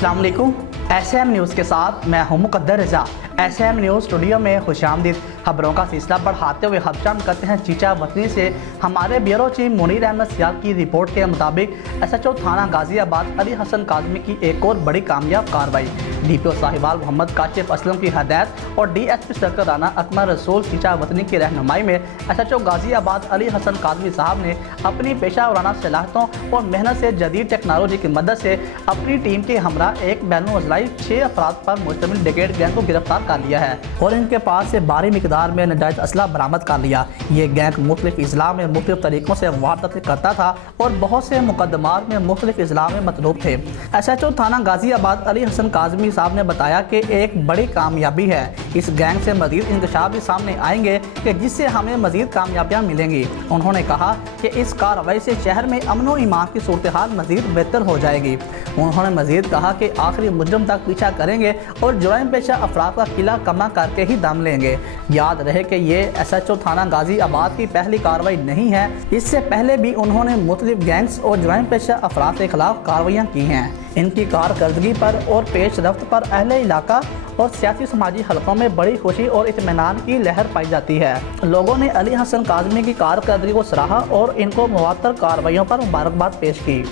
अस्सलाम वालेकुम। SM news के साथ मैं हूं मुकद्दर रज़ा। SM न्यूज़ स्टूडियो में खुशामदीद। खबरों का सिलसिला बढ़ाते हुए खबशाम करते हैं चीचा वतनी से। हमारे ब्यूरो चीफ मुनीर अहमद सियाल की रिपोर्ट के मुताबिक SHO थाना गाजियाबाद अली हसन काज़मी की एक और बड़ी कामयाब कार्रवाई। DPO साहिवाल मोहम्मद काशिफ असलम की हदायत और DSP सर्कल राना अकमर रसूल चीचा वतनी की रहनुमाई में SHO गाजियाबाद अली हसन काज़मी साहब ने अपनी पेशा वराना सलाहियतों और मेहनत से जदीद टेक्नोलॉजी की मदद से अपनी टीम के हमरा एक बैनुअज़लाई 6 अफराद पर मुश्तमिल ब्रिगेड गैंग को गिरफ्तार कर लिया है और इनके पास से भारी मिकदार में नाजायज असला बरामद कर लिया। ये गैंग मुख्तलिफ इज़्ला में मुख्तलिफ तरीक़ों से वारदातें करता था और बहुत से मुकदमात में मुख्तलिफ इज़्ला में मतलूब थे। SHO थाना गाजियाबाद अली हसन काज़मी साहब ने बताया कि एक बड़ी कामयाबी है। इस गैंग से मज़ीद इंकशाफ भी सामने आएंगे कि जिससे हमें मज़ीद कामयाबियाँ मिलेंगी। उन्होंने कहा कि इस कार्रवाई से शहर में अमन व ईमान की सूरत हाल मज़ीद बेहतर हो जाएगी। उन्होंने मज़ीद कहा कि आखिरी मुजरम तक पीछा करेंगे और जुर्म पेशा अफराद का किला कमा करके ही दम लेंगे। याद रहे कि ये SHO थाना गाजियाबाद की पहली कार्रवाई नहीं है। इससे पहले भी उन्होंने मुख्तलिफ गैंग्स और जुर्म पेशा अफराद के खिलाफ कार्रवाइयाँ की हैं। इनकी कारकर्दगी पर और पेश रफ्त पर अहले इलाका और सियासी समाजी हलकों में बड़ी खुशी और इत्मीनान की लहर पाई जाती है। लोगों ने अली हसन काज़मी की कारकर्दगी को सराहा और इनको मुवत्तर कार्रवाइयों पर मुबारकबाद पेश की।